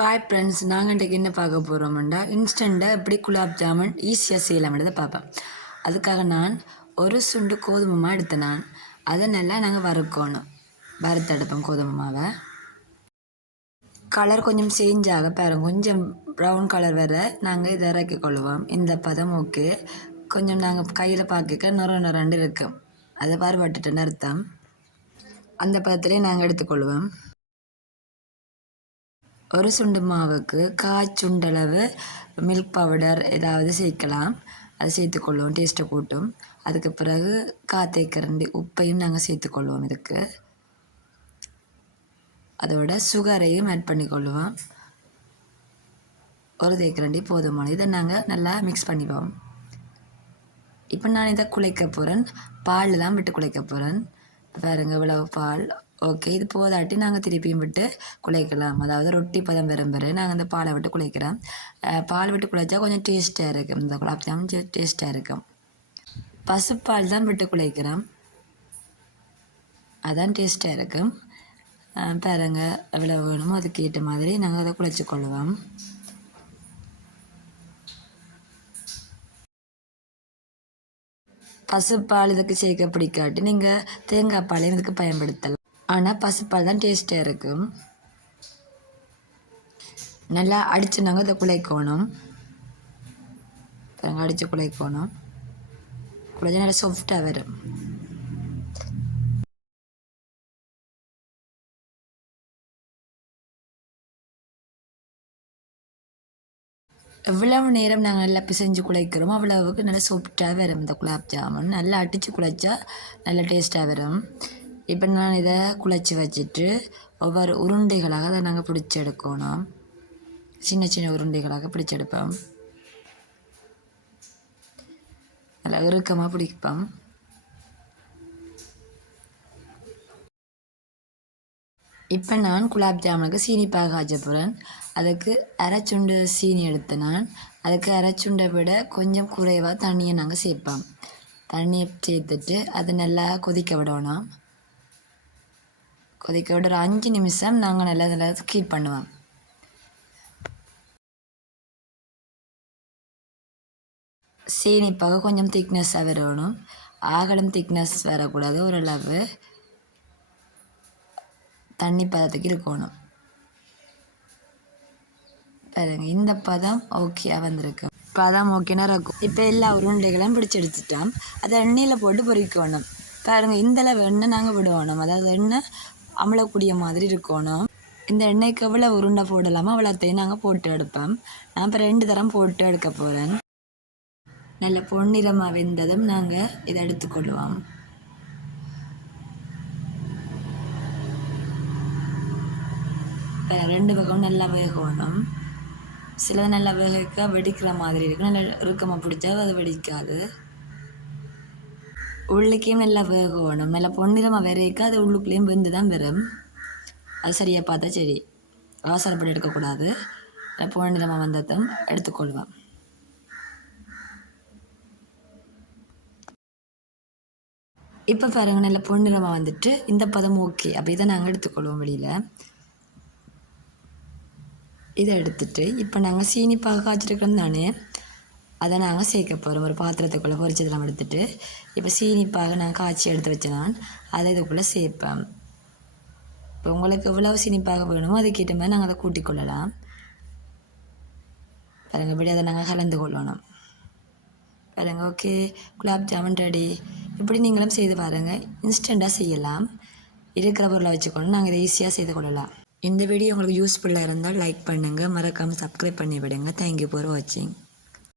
காய் ஃப்ரெண்ட்ஸ் நாங்கள் இன்றைக்கு என்ன பார்க்க போகிறோம்டா இன்ஸ்டண்ட்டாக எப்படி குலாப் ஜாமுன் ஈஸியாக செய்யலாம்ன்றதை பார்ப்பேன் அதுக்காக நான் ஒரு சுண்டு கோதுமை எடுத்தேன் நான் அதை நல்லா நாங்கள் வறுக்கணும். வறுத்தெடுப்போம் கோதுமை மாவை கலர் கொஞ்சம் சேஞ்ச் ஆக பாருங்க. கொஞ்சம் ப்ரௌன் கலர் வர நாங்கள் இதை இறக்கி கொள்ளுவோம் இந்த பதம் ஓகே கொஞ்சம் நாங்கள் கையில் பார்க்க நுர நுரண்டு இருக்கும் அதை வறுபட்டுட்டுன்னு அர்த்தம் அந்த பதத்துலேயே நாங்கள் எடுத்துக்கொள்வோம் ஒரு சுண்டு மாவுக்கு காய்ச்சுண்டளவு சுண்டளவு மில்க் பவுடர் ஏதாவது சேர்க்கலாம். அதை சேர்த்துக்கொள்வோம் டேஸ்ட்டை கூட்டும். அதுக்கு பிறகு காத்தை கரண்டி உப்பையும் நாங்கள் சேர்த்துக்கொள்வோம் இதுக்கு. அதோட சுகரையும் ஆட் பண்ணிக்கொள்வோம். ஒரு தேக்கரண்டி போதுமான இதை நாங்கள் நல்லா மிக்ஸ் பண்ணிப்போம். இப்போ நான் இதை குழைக்க போகிறேன் பால் தான் விட்டு குழைக்க போகிறேன் பாருங்க இவ்வளவு பால். ஓகே இது போதாட்டி நாங்கள் திருப்பியும் விட்டு குழைக்கலாம் அதாவது ரொட்டி பதம் விரும்புகிற நாங்கள் இந்த பாலை விட்டு குழைக்கிறோம் பால் விட்டு குழைச்சா கொஞ்சம் டேஸ்ட்டாக இருக்கும். இந்த குலாப் ஜாமுன் டேஸ்ட்டாக இருக்கும். பசுப்பால் தான் விட்டு குழைக்கிறோம் அதான் டேஸ்ட்டாக இருக்கும். பாருங்க எவ்வளோ வேணுமோ அதுக்கு ஏற்ற மாதிரி நாங்கள் அதை குழைச்சி கொள்ளுவோம். பசுப்பால் இதுக்கு சேர்க்க பிடிக்காட்டி நீங்கள் தேங்காய் பாலையும் இதுக்கு பயன்படுத்தலாம். ஆனால் பசுப்பால் தான் டேஸ்ட்டாக இருக்கும் நல்லா அடித்து நாங்கள் இதை குழைக்கணும் பாருங்க அடித்து குழைக்கணும் குழைச்சா நல்லா சாஃப்டாக வரும். எவ்வளவு நேரம் நாங்கள் நல்லா பிசைஞ்சு குழைக்கிறோமோ அவ்வளவுக்கு நல்லா சாஃப்டாக வரும் இந்த குலாப் ஜாமுன். நல்லா அடித்து குழைச்சா நல்லா டேஸ்ட்டாக வரும். இப்போ நான் இதை குழச்சி வச்சுட்டு ஒவ்வொரு உருண்டைகளாக அதை நாங்கள் பிடிச்சி எடுக்கணும் சின்ன சின்ன உருண்டைகளாக பிடிச்சி எடுப்போம் நல்லா இறுக்கமாக பிடிப்போம். இப்போ நான் குலாப் ஜாமுனுக்கு சீனி பாக காய்ச்ச போகிறேன் அதுக்கு அரைச்சுண்டு சீனி எடுத்து நான் அதுக்கு அரைச்சுண்டை விட கொஞ்சம் குறைவாக தண்ணியை நாங்கள் சேர்ப்போம். தண்ணியை சேர்த்துட்டு அது நல்லா கொதிக்க விடணும். கொதிக்க விட ஒரு அஞ்சு நிமிஷம் நாங்கள் நல்லா நல்லா கீப் பண்ணுவோம். சீனிப்பாக கொஞ்சம் திக்னஸ்ஸாக வரணும். ஆகலம் திக்னஸ் வரக்கூடாது. ஓரளவு தண்ணி பதத்துக்கு இருக்கணும். பாருங்க இந்த பதம் ஓகேயாக வந்திருக்கு. பதம் ஓகேனா இருக்கும். இப்போ எல்லா உருண்டைகளும் பிடிச்சி எடுத்துட்டோம். அதை எண்ணெயில் போட்டு பொரிக்கணும் பாருங்க இந்த அளவு எண்ணெய் நாங்கள் விடுவோம். அதாவது எண்ணெய் அமலக்கூடிய மாதிரி இருக்கணும் இந்த எண்ணெய்க்கு எவ்வளோ உருண்டை போடலாமோ? அவ்வளோத்தையும் நாங்கள் போட்டு எடுப்போம். நான் இப்போ ரெண்டு தரம் போட்டு எடுக்க போகிறேன் நல்ல பொன்னிறமாக வெந்ததும் நாங்கள் இதை எடுத்துக்கொள்வோம் இப்போ ரெண்டு பக்கம் நல்லா வேகணும். சிலது நல்லா வேக வெடிக்கிற மாதிரி இருக்கும் நல்லா இறுக்கமாக பிடிச்சா அது வெடிக்காது. உள்ளுக்கே நல்லா வேகணும். நல்லா பொன்னிறமாக விரைக்க அது உள்ளுக்குள்ளேயும் வெந்து தான் வரும். அது சரியாக பார்த்தா சரி. அவசரப்பட்டு எடுக்கக்கூடாது. பொன்னிறமாக வந்ததும் எடுத்துக்கொள்வேன் இப்போ பாருங்க நல்ல பொன்னிறமாக வந்துட்டு இந்த பதம் ஓகே. அப்படி தான் நாங்கள் எடுத்துக்கொள்வோம் வெளியில். இதை எடுத்துட்டு இப்போ நாங்கள் சீனி பாக காய்ச்சிருக்கிறோம் தானே? அதை நாங்கள் சேர்க்க போகிறோம் ஒரு பாத்திரத்துக்குள்ளே பொரிச்சதெல்லாம் எடுத்துட்டு இப்போ சீனிப்பாக நான் காய்ச்சி எடுத்து வச்சு நான் அதை இதுக்குள்ளே சேர்ப்பேன். இப்போ உங்களுக்கு எவ்வளோ சீனிப்பாக வேணுமோ அதுக்கேற்ற மாதிரி நாங்கள் அதை கூட்டிக் கொள்ளலாம். பாருங்க இப்படி அதை நாங்கள் கலந்து கொள்ளணும். பாருங்கள் ஓகே குலாப் ஜாமுன் ரெடி இப்படி நீங்களும் செய்து பாருங்கள் இன்ஸ்டண்ட்டாக செய்யலாம். இருக்கிற பொருளை வச்சுக்கொண்டு நாங்கள் இதை ஈஸியாக செய்து கொள்ளலாம். இந்த வீடியோ உங்களுக்கு யூஸ்ஃபுல்லாக இருந்தால் லைக் பண்ணுங்கள் மறக்காமல் சப்ஸ்கிரைப் பண்ணி விடுங்க. தேங்க்யூ ஃபார் வாட்சிங்